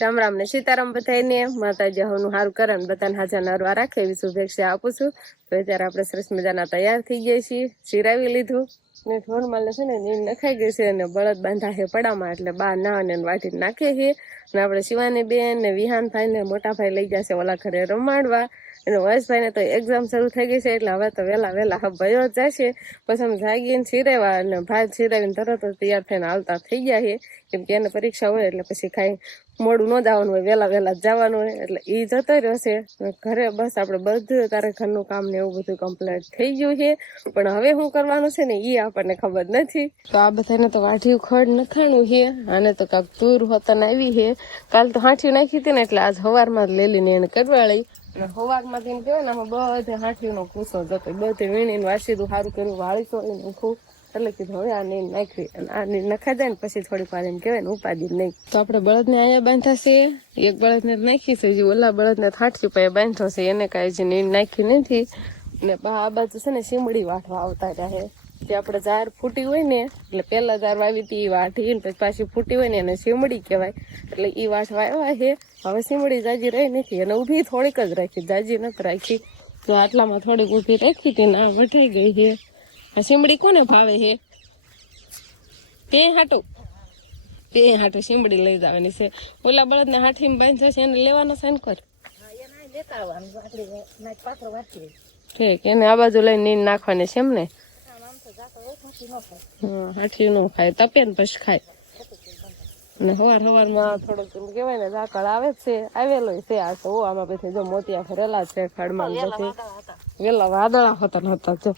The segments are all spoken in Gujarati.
રામ રામ ને સીતારામ બધાને માતાજી હવનું સારું કરે ને બધાને હાજર નરવા રાખે એવી શુભેચ્છા આપું છું. તો અત્યારે આપણે સરસ મજાના તૈયાર થઈ ગયા છીએ, ચીરાવી લીધું ને ઢોરમાં છે ને નીંદ નખાઈ ગઈ છે અને બળદ બાંધા છે પડામાં, એટલે બા ના ને વાટી નાખીએ છીએ. અને આપણે શિવાની બેન ને વિહાનભાઈ ને મોટા ભાઈ લઈ જશે ઓલા ઘરે રમાડવા. અને વયસભાઈ ને તો એક્ઝામ શરૂ થઈ ગઈ છે એટલે હવે તો વેલા ભયો જ જશે. પછી અમે જાગીને છીરેવા અને ભાત છીરાવીને તરત જ તૈયાર થઈને આવતા થઈ ગયા છે, કેમ કે એને પરીક્ષા હોય એટલે પછી કાંઈ મોડું ન જવાનું હોય, વેલા જવાનું હોય એટલે એ જતો રહ્યો છે ઘરે. બસ આપણે બધું તારે ઘરનું કામ ને એવું બધું કમ્પ્લીટ થઈ ગયું છે, પણ હવે શું કરવાનું છે ને એ આપણને ખબર નથી. તો આ બધાને તો વાઢિયું ખડ નખાણ્યું છે, આને તો કાંક તૂર હોતન આવી છે. કાલ તો હાંઠી નાખી હતી ને એટલે આજ સવારમાં જ લેલીને એને કરવાળી. અને સવારમાંથી એમ કહેવાય ને બધે હાંઠીનો કૂસો જતો, બધે વીણીને વાસીદું સારું કર્યું, વાળી ચોળી નાખું એટલે કીધું હવે આ નીંદ નાખવી. અને આ નીંદ નખાઈ જાય ને પછી થોડીક વાર એમ કહેવાય ને ઉપાડી નહીં. તો આપણે બળદને અહીંયા બાંધા છે, એક બળદને નાખી છે, જે ઓલા બળદને હાંઠી પાસે બાંધો છે એને કાંઈ જે નીંદ નાખી નથી. ને આ બાજુ છે ને શીમડી વાટવા આવતા રહ્યા. જે આપણે ઝાર ફૂટી હોય ને એટલે પેલા ઝાર વાવી હતી એ વાટી, પછી પાછી ફૂટી હોય ને એને શીમડી કહેવાય, એટલે એ વાટવા આવ્યા છે. હવે શીમડી જાજી રહી નથી અને ઊભી થોડીક જ રાખી, જાજી નથી રાખી. તો આટલામાં થોડીક ઊભી રાખી હતી ને આ વઢાઈ ગઈ છે. આ શીમડી કોને ભાવે છે? તે હાટું શીમડી લઈ જવાની છે. ઓલા બળદને હાથીમાં બાંધ્યો છે એને લેવાનો સાઈન કર. ઠીક, એને આ બાજુ લઈને નીંદ નાખવાની છે એમ ને? હાથી નો ખાય, તપે ને પછી ખાય. અને સવારમાં થોડોક એમ કેવાય ને ઝાકળ આવે જ છે, આવેલો છે. આ તો આમાં પછી જો મોતિયા ભરેલા છે ખડમાં, પછી વેલા વાદળા હોતા જો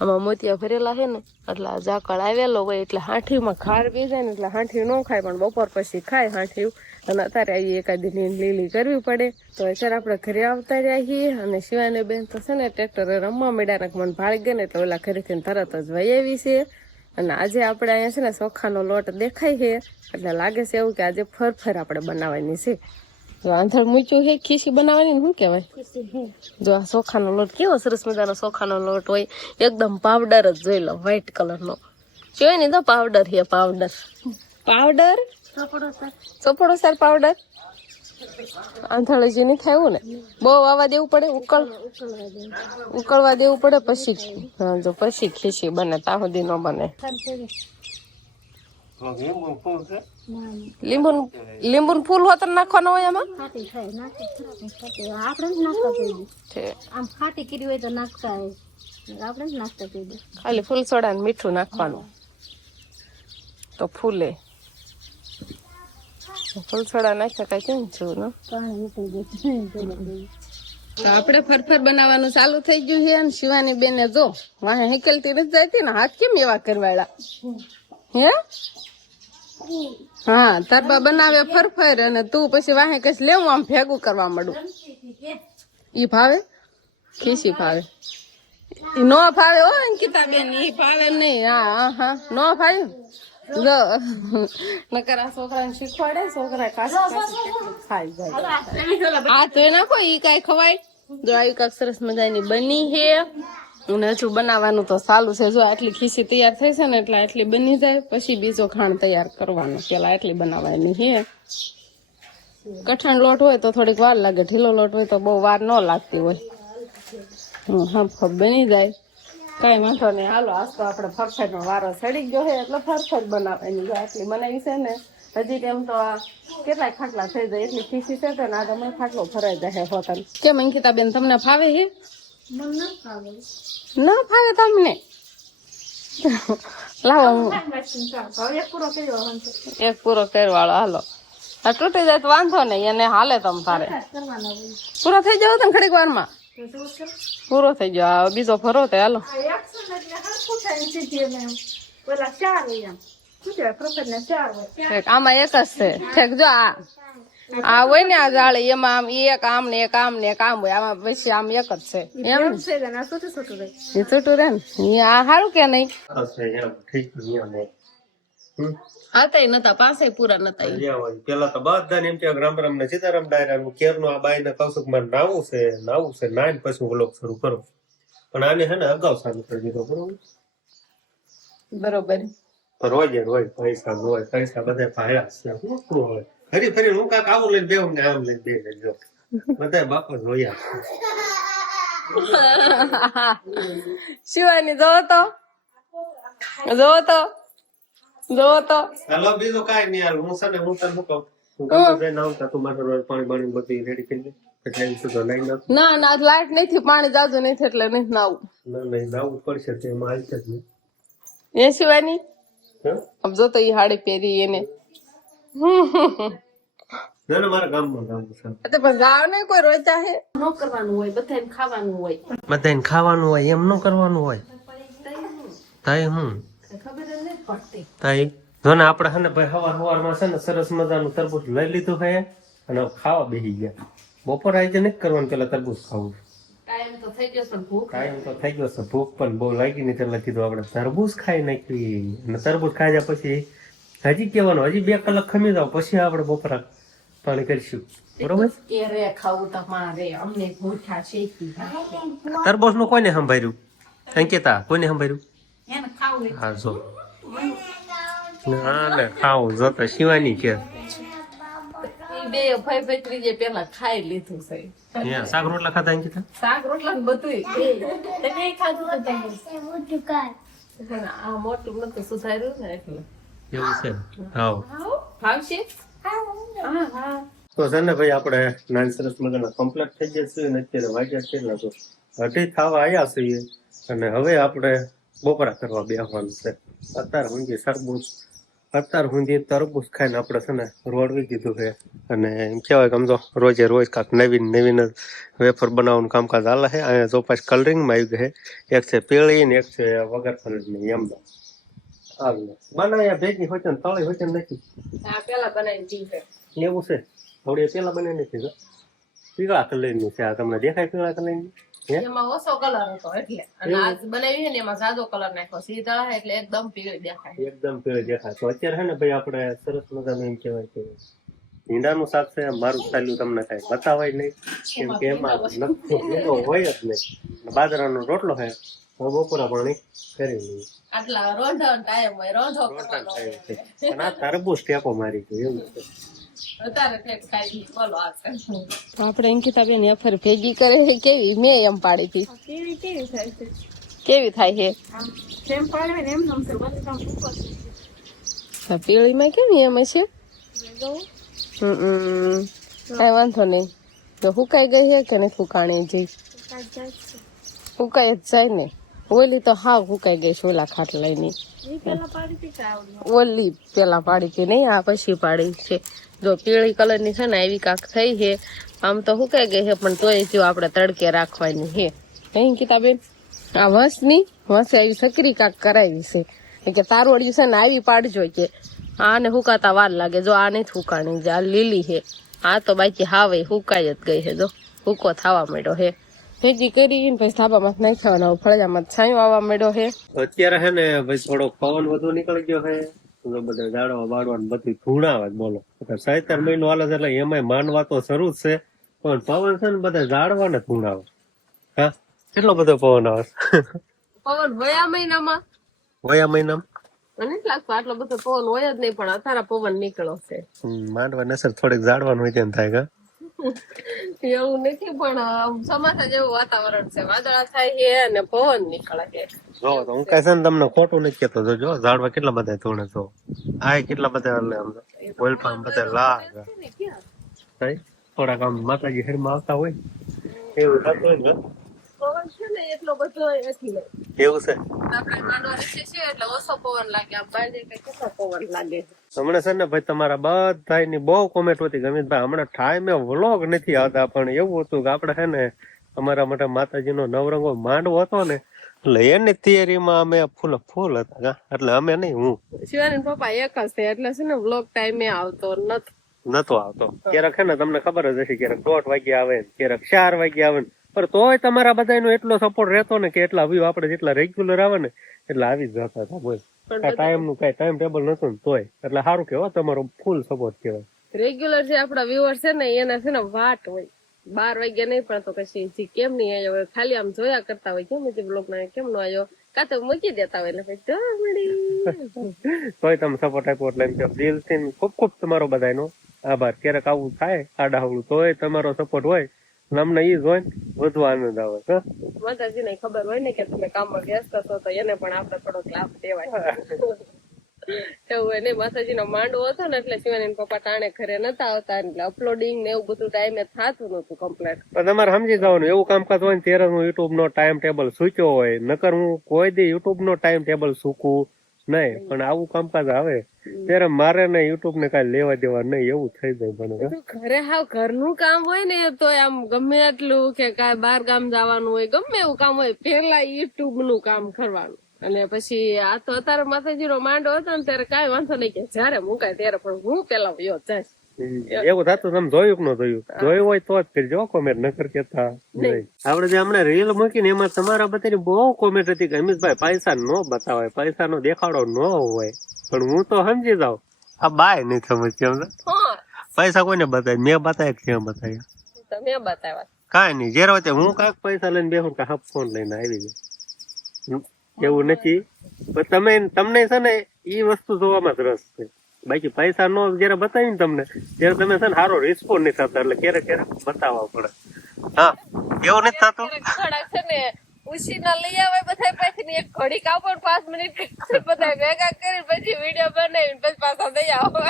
આમાં મોતિયા ભરેલા છે ને એટલે ઝાકળ આવેલો હોય એટલે હાંઠીમાં ખાર પી જાય ને એટલે હાંઠી ન ખાય, પણ બપોર પછી ખાય હાંઠી. અને અત્યારે આવી એકાદી નીંદ લીલી કરવી પડે. તો અત્યારે આપણે ઘરે આવતા રહ્યા છીએ અને શિવાની બેન તો છે ને ટ્રેક્ટરે રમવા માંડ્યા, મને ભાળી ગઈ ને એટલે ઓલા ઘરેથી તરત જ વહી આવી છે. અને આજે આપણે અહીંયા છે ને ચોખાનો લોટ દેખાય છે એટલે લાગે છે એવું કે આજે ફરફર આપણે બનાવવાની છે. જો આંધળ મૂક્યું છે ખીસી બનાવવાની, શું કહેવાય? જો આ ચોખાનો લોટ કેવો સરસ મજાનો ચોખાનો લોટ હોય, એકદમ પાવડર જ જોઈ લો, વ્હાઈટ કલરનો જોઈ ને. તો પાવડર છે, પાવડર ચોપડો સર પાવડર. આંધળ જે નહીં થાય એવું ને, બહુ વાવા દેવું પડે, ઉકળવા દેવું પડે પછી. હા જો પછી ખીસી બને, ત્યાં સુધી ન બને. લીંબુ ફૂલ હોત નાખવાનો હોય એમાં. ખાલી ફૂલ સોડા ને મીઠું નાખવાનું તો ફૂલે. ફૂલ સોડા નાખ્યા કઈ કેમ છું ને. આપણે ફરફર બનાવવાનું ચાલુ થઈ ગયું છે. અને શિવાની બેને જો વાહે હેકલતી નથી જતી ને, હાથ કેમ એવા કરવાળા હે? હા, તારબા બનાવે ફરફર અને તું પછી વાહે કઈ લેવું આમ ભેગું કરવા માંડું. ઈ ભાવે ખીસી ભાવે, ઈ નો ભાવે હો અંકિતા બેન, ઈ ભાવે નહીં. હા નો ભાવે. જો નકર આ છોકરાને શીખવાડે, છોકરા ખાઈ જાય. હા તો નાખો, ઈ કઈ ખવાય. જો આવી કાંક સરસ મજાની બની છે અને હજુ બનાવવાનું તો ચાલુ છે. જો આટલી ખીસી તૈયાર થઈ છે ને એટલે આટલી બની જાય પછી બીજો ખાંડ તૈયાર કરવાનો, પેલા આટલી બનાવવાની છે. કઠણ લોટ હોય તો થોડીક વાર લાગે, ઢીલો લોટ હોય તો બહુ વાર ન લાગતી હોય. હા બની જાય, કઈ વાંધો નહીં. હાલો આજ તો આપણે ફરફર નો વારો ચડી ગયો છે એટલે ફરફર બનાવવાની. જો આટલી બનાવી છે ને, હજી તેમ તો કેટલાય ખાટલા થઈ જાય એટલી ખીસી છે ને આ તમે ખાટલો ભરાઈ જાય હોતન. કેમ અંકિતા બેન તમને ફાવે છે? ના ફાવે તમને? લાવો એક પૂરો કરવાળો. હાલો આ તૂટી જાય તો વાંધો નહીં, એને હાલે તમ તારે પૂરો થઈ જાવ ને ઘડીક વાર માં પૂરો થઈ ગયો. બીજો ફરો તો હાલો. આમાં એક જ છે ઠેક. જો આ હોય ને આ જાળી એમાં આમ એક આમ ને એક આમ ને એક આમ હોય, આમાં પછી આમ એક જ છે એમ. છૂટું રે ને આ સારું કે નહીં? હતા નતા પાસે પૂરા નતા. પેલા તો બધા એમ કે રામ રામ ને સીતારામ ડાયરા કેર નો આ બાઈ ને કૌશિક માં નાવું છે નાઈને પછી વ્લોગ શરૂ કરો. પણ આને હે ને અગાઉ ચાલુ કરી દીધો. બરોબર. રોજ હોય પૈસા બધા ભાયા છે. શું હોય ફરી ફરી હું કાંક આવું લઈને બેહું ને આમ લઈને બે જો બધા બાપો જોયા શિવાની જોવો તો હાલો બીજું કાંઈ નહીં યાર હું છે ને હું તને શું કહું હું ગમે જઈને આવતા તું મારે રોજ પાણી બાણી બધી રેડી કરી દે એટલે એમ સુધી લઈ નાખ ના ના લાઈટ નથી પાણી જાજુ નથી એટલે નહીં નાવું ના નહીં નાવું પડશે તો એમાં હાલશે જ નહીં એ શિવાની હા? આમ જો તો ઈ હાડી પહેરી એને ના ના મારા ગામમાં છે તો પણ ગાવ ને કોઈ રોતા હે ન કરવાનું હોય બધાને ખાવાનું હોય બધાને ખાવાનું હોય એમ ન કરવાનું હોય તાઈ હું ખબર જ નથી પડતી તાઈ જો ને આપણે છે ને ભાઈ સવારમાં છે ને સરસ મજાનું તરબૂચ લઈ લીધું છે અને ખાવા બેસી ગયા બપોર આજે નથી કરવાનું પેલા તરબૂચ ખાવું ટાઈમ તો થઈ ગયો પણ ભૂખ કાયમ તો થઈ ગયો છે ભૂખ પણ બહુ લાગી નથી એટલે કીધું આપણે તરબૂચ ખાઈ નાખી અને તરબૂચ ખાઈ જાય પછી હજી કહેવાનું હજી 2 કલાક ખમી જાવ પછી આપણે બપોરા પાણી કરીશું બરોબર એ રે ખાવું તમારે અમને ભૂખ્યા શેકી તરબૂચ નું કોને સંભાળ્યું અંકિતા કોને સંભાળ્યું એને ખાવું હા જો ના ને ખાવું જો તો શિવાની કે બે ભાઈ ભાઈ ત્રીજે પેલા ખાઈ લીધું છે અહીંયા શાક રોટલા ખાધા અંકિતા શાક રોટલા ને બધું તમે ખાધું તો આ મોટું નતું સુધાર્યું ને એટલે એવું છે હા ભાવશે તો છે ને ભાઈ આપણે નાન સરસ મજાના કમ્પ્લીટ થઈ જશે અને અત્યારે વાગ્યા કેટલા તો 2:30 થવા આવ્યા છીએ અને હવે આપણે બપોરા કરવા બેસવાનું છે અત્યાર સુધી તરબૂચ ખાઈને આપણે છે ને રોડવી દીધું છે અને એમ કહેવાય કે આમ તો રોજે રોજ કાંક નવીન વેફર બનાવવાનું કામકાજ હાલે છે અહીંયા જો પાછું કલરિંગમાં આવી ગયું છે એક છે પીળી ને એક છે વગર કલરની એમ બનાવ્યા ભેગી હોય ને તળી હોય નથી આ પેલા બનાવી દીધી એવું છે થોડી પેલા બનાવી નથી પીળા કલરની છે આ તમને દેખાય પીળા કલરની એમાં ઓછો કલર હતો એટલે અને આજ બનાવી છે ને એમાં સાદો કલર નાખ્યો સીધા એટલે એકદમ પીળી દેખાય એકદમ પીળી દેખાય તો અત્યારે છે ને ભાઈ આપણે સરસ મજાનું એમ કહેવાય કે ભીંડાનું શાક છે મારું ચાલ્યું તમને કઈ બતાવાય નહીં કેમ કે એમાં ભીંડો હોય જ નહીં બાજરાનો રોટલો છે બપોરા પાણી કરી લઈએ આટલા રોંઢો ટાઈમ હોય રોંઢો કરવાનો અને આ તરબૂચ ટેકો મારી ગયો એવું છે અત્યારે ફેક ખાઈ બોલો આ આપણે અંકિતાબેન એફર ભેગી કરે છે કેવી મેં એમ પાડી હતી કેવી થાય છે પીળીમાં કેવી એમ છે કઈ વાંધો નહીં તો હુકાઈ ગઈ છે કે નથી હુકાણી જઈ હુકાઈ જ જાય ને ઓલી તો હાવ હુકાઈ ગઈ છે ઓલા ખાટલાની ઓલી પેલા પાડી હતી નહીં આ પછી પાડી છે જો પીળી કલર ની છે ને એવી કાંક થઈ છે આમ તો હુકાઈ ગઈ છે પણ તોય જો આપણે તડકે રાખવાની છે કઈ કિતાબેન આ વંશ આવી સકરી કાંક કરાવી છે કે તારોડિયું છે ને આવી પાડજો કે આને હુકાતા વાર લાગે જો આ નથી હુકાણી જે આ લીલી છે આ તો બાકી હાવે હુકાઈ જ ગઈ છે જો હુકો થવા માંડ્યો છે ભેજી કરીને પછી ધાબામાં નાખવાનો ફળજામાં છાંયો આવવા માંડ્યો છે અત્યારે છે ને ભાઈ થોડો પવન વધુ નીકળી ગયો છે બધા ઝાડવા બાળવા બધું ધૂણાવે બોલો 7 મહિનો હાલે છે એટલે એમાં માનવા તો શરૂ જ છે પણ પવન છે ને બધા ઝાડવા ને ધૂણાવે હા કેટલો બધો પવન આવે પવન વયા મહિનામાં મને નથી લાગતું આટલો બધો પવન હોય જ નહીં પણ અત્યારે પવન નીકળો છે માંડવા નસર થોડીક ઝાડવાનું હોય તેમ થાય એવું નથી પણ ચોમાસા જેવું વાતાવરણ છે વાદળા થાય છે અને પવન નીકળે છે જો તો હું કઈ છે ને તમને ખોટું નથી કેતો જો ઝાડવા કેટલા બધા ધૂણે છો આ કેટલા બધા ઓલપામ બધા લાગે થોડાક આમ માતાજી હેરમાં આવતા હોય એવું થતું હોય ને પવન છે ને એટલો બધો નથી એવું છે આપણે માંડવા નીચે છે એટલે ઓછો પવન લાગે આમ બહાર જઈ કેટલો પવન લાગે હમણાં છે ને ભાઈ તમારા બધાની બહુ કોમેન્ટ હતી ગમીતભાઈ હમણાં ટાઈમે વ્લોગ નથી આવતા પણ એવું હતું કે આપણે છે ને અમારા માટે માતાજીનો નવરંગો માંડવો હતો ને એટલે એની થિયરીમાં અમે ફૂલ હતા એટલે અમે નહીં હું શિવાની પપ્પા એક જ છે એટલે છે ને વ્લોગ ટાઈમે આવતો નતો આવતો ક્યારેક છે ને તમને ખબર જ હશે ક્યારેક 1:30 વાગે આવે ને ક્યારેક 4 વાગે આવે ને પણ તોય તમારા બધાનો એટલો સપોર્ટ રહેતો ને કે એટલા વ્યૂ આપણે જેટલા રેગ્યુલર આવે ને એટલે આવી જ જતા હતા બોલ ટાઈમ નું કઈ ટાઈમ ટેબલ નતું ને તોય એટલે સારું કેવાય તમારો ફૂલ સપોર્ટ કહેવાય રેગ્યુલર જે આપડા વ્યુઅર છે ને એના છે ને વાટ હોય 12 વાગ્યા નહીં પણ તો પછી કેમ નહીં આવ્યો ખાલી આમ જોયા કરતા હોય કેમ બ્લોગ ના કેમ નો આવ્યો કાં તો મૂકી દેતા હોય એટલે પછી તોય તમે સપોર્ટ આપ્યો એટલે એમ કે દિલથી ખૂબ ખૂબ તમારો બધાનો આભાર. ક્યારેક આવું થાય આડાહવડું તોય તમારો સપોર્ટ હોય અમને ઈ જોઈને વધુ આનંદ આવે. માતાજી ને ખબર હોય ને કે તમે કામમાં વ્યસ્ત છો તો એને પણ આપણે થોડોક લાભ દેવાય. એવું હોય ને માતાજી નો માંડવો હતો ને એટલે શિવાની પપ્પા ટાણે ઘરે નતા આવતા એટલે અપલોડિંગ ને એવું બધું ટાઈમે થતું નતું કમ્પ્લીટ. પણ તમારે સમજી જવાનું એવું કામકાજ હોય ને ત્યારે હું યુટ્યુબ નો ટાઈમ ટેબલ સૂક્યો હોય, નકર હું કોઈ દી યુટ્યુબ નો ટાઈમ ટેબલ સૂકું નહીં. પણ આવું કામકાજ આવે ત્યારે મારે ને યુટ્યુબ ને કઈ લેવા દેવા નહીં એવું થઈ જાય. મને ઘરે હાવ ઘરનું કામ હોય ને તો આમ ગમે એટલું કે કાંઈ બાર ગામ જવાનું હોય ગમે એવું કામ હોય પેલા યુટ્યુબ નું કામ કરવાનું. અને પછી આ તો અત્યારે માતાજી નો માંડો હતો ને ત્યારે કઈ વાંધો નહીં કે જયારે મુકાય ત્યારે પણ હું પેલા વયો જઈશ. એવું થતું તમે જોયું કે ન જોયું? જોયું હોય તો જ કરજો કોમેન્ટ, નકર કેતા નહીં. આપડે જે હમણાં રીલ મૂકીને એમાં તમારા બધાની બહુ કોમેન્ટ હતી કે અમિતભાઈ પૈસા નો બતાવાય, પૈસા નો દેખાડો ન હોય. પણ હું તો સમજી જાઉં આ બાય નહીં સમજતી. પૈસા કોઈને બતાવે? મેં બતાવ્યા ક્યાં બતાવ્યા? તમે બતાવ્યા કાંઈ નહીં. જયારે વચ્ચે હું કાંઈક પૈસા લઈને બેહું કે હા ફોન લઈને આવી જાય એવું નથી. પણ તમને છે ને ઈ વસ્તુ જોવામાં જ રસ છે. બાકી પૈસા નો જયારે બતાવી ને તમને ત્યારે તમે છે ને સારો રિસ્પોન્સ નહીં થતા એટલે ક્યારેક ક્યારેક બતાવવા પડે. હા એવું નથી થતું? છે ને ઉશીના લઈ આવે બધા પાછી એક ઘડી કાપો 5 મિનિટ બધા ભેગા કરી પછી વિડીયો બનાવીને પછી પાછા દઈ આવો.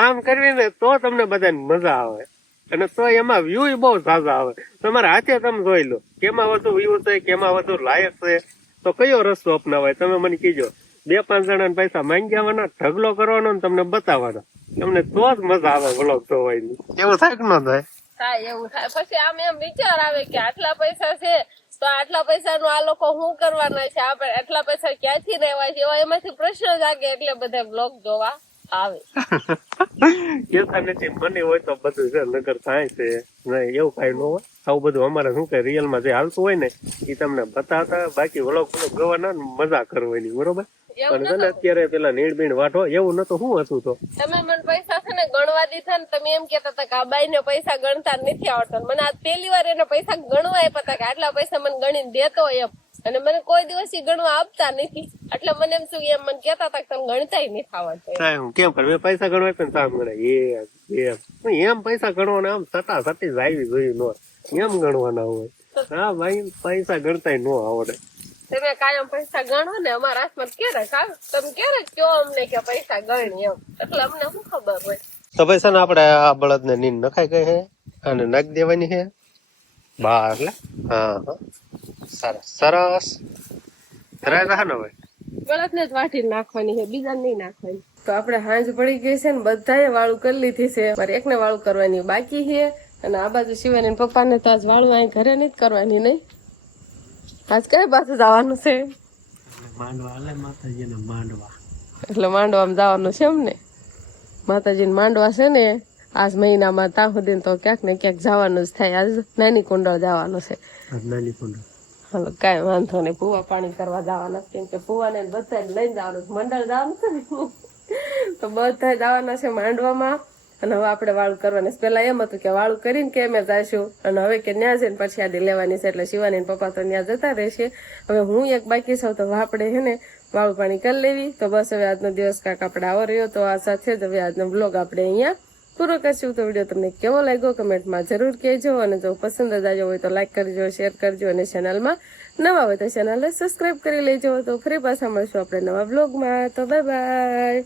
આમ કરવી ને તો તમને બધાને મજા આવે અને તો એમાં વ્યૂ બહુ સારા આવે. તમારા હાથે તમે જોઈ લો કેમાં વધુ વ્યૂ છે, કેમાં વધુ લાયક છે. તો કયો રસ્તો અપનાવાય તમે મને કીજો. 2-5 જણા પૈસા માંગી આવવાના, ઢગલો કરવાનો ને તમને બતાવવાનો. તમને તો જ મજા આવે વ્લોગ જોવાની. એવું થાય કે ન થાય? થાય એવું થાય. પછી આમ એમ વિચાર આવે કે આટલા પૈસા છે તો આટલા પૈસા નું આ લોકો શું કરવાના છે, આપણે આટલા પૈસા ક્યાંથી રહેવાય છે એવા એમાંથી પ્રશ્ન જાગે એટલે બધા બ્લોગ જોવા આવે. કેતા નથી મને હોય તો બધું છે, નગર થાય છે નહીં એવું કઈ ન હોય. આવું બધું અમારે શું કે રિયલ માં જે હાલતું હોય ને એ તમને બતાવતા, બાકી વ્લોગ જોવાના મજા કરવાની. બરોબર? અને છે ને અત્યારે પેલા નીડ બીણ વાટો એવું નતું. શું હતું તો તમે મને પૈસા છે ને ગણવા દીધા ને તમે એમ કેતા હતા કે આ બાઈ ને પૈસા ગણતા નથી આવડતા. મને આજ પહેલી વાર એને પૈસા ગણવા આપ્યા હતા કે આટલા પૈસા મને ગણીને દેતો એમ. અને મને કોઈ દિવસ ગણવા આપતા નથી એટલે મને એમ શું એમ મને કેતા હતા કે તમે ગણતાય નથી આવડતા. કેમ કરે પૈસા ગણવા પણ સામ ગણાય એમ પૈસા ગણવાના આમ સટા સટી આવી જોયું નો એમ ગણવાના હોય. હા ભાઈ પૈસા ગણતાય ન આવડે. તમે કાયમ પૈસા ગણો ને અમારા હાથમાં ક્યારેક તમે ક્યારેક કયો અમને કે પૈસા ગણી એમ એટલે અમને શું ખબર હોય. તો પૈસા ને આપડે આ બળદ ને નીંદ નખાઈ ગઈ છે અને નાખી દેવાની છે બહાર. એટલે હા સરસ સરસ ધરાય ને હવે બળદ ને જ વાટી નાખવાની છે, બીજા નહીં નાખવાની. તો આપડે હાંજ પડી ગઈ છે ને બધાએ વાળું કરી લીધી છે. મારે એકને વાળું કરવાની બાકી છે અને આ બાજુ શિવાની પપ્પા ને તો આજ વાળું અહીં ઘરે નહીં કરવાની. નહીં આજ કઈ પાછું જવાનું છે? એટલે માંડવામાં જવાનું છે એમ ને. માતાજી માંડવા છે ને આજ મહિનામાં ત્યાં સુધી તો ક્યાંક ને ક્યાંક જવાનું જ થાય. આજ નાની કુંડળ જવાનું છે. હાલો કઈ વાંધો નહીં. પુવા પાણી કરવા જવાના કેમ કે પુવાને બધા લઈને જવાનું મંડળ જવાનું છે ને તો બધા જવાના છે માંડવામાં. અને હવે આપણે વાળું કરવાના. પેલા એમ હતું કે વાળું કરીને કે અમે જઈશું અને હવે કે ન્યા જઈને પ્રસાદી લેવાની છે એટલે શિવાની પપ્પા તો ત્યાં જતા રહેશે. હવે હું એક બાકી છું તો આપણે છે ને વાળું પાણી કરી લેવી. તો બસ હવે આજનો દિવસ કાંક આપણે આવો રહ્યો. તો આ સાથે જ હવે આજનો બ્લોગ આપણે અહીંયા પૂરો કરશું. તો વિડીયો તમને કેવો લાગ્યો કમેન્ટમાં જરૂર કહેજો અને જો પસંદ જ આવ્યો હોય તો લાઈક કરજો, શેર કરજો અને ચેનલમાં નવા હોય તો ચેનલને સબસ્ક્રાઈબ કરી લેજો. તો ફરી પાછા મળશું આપણે નવા બ્લોગમાં. તો બાય બાય.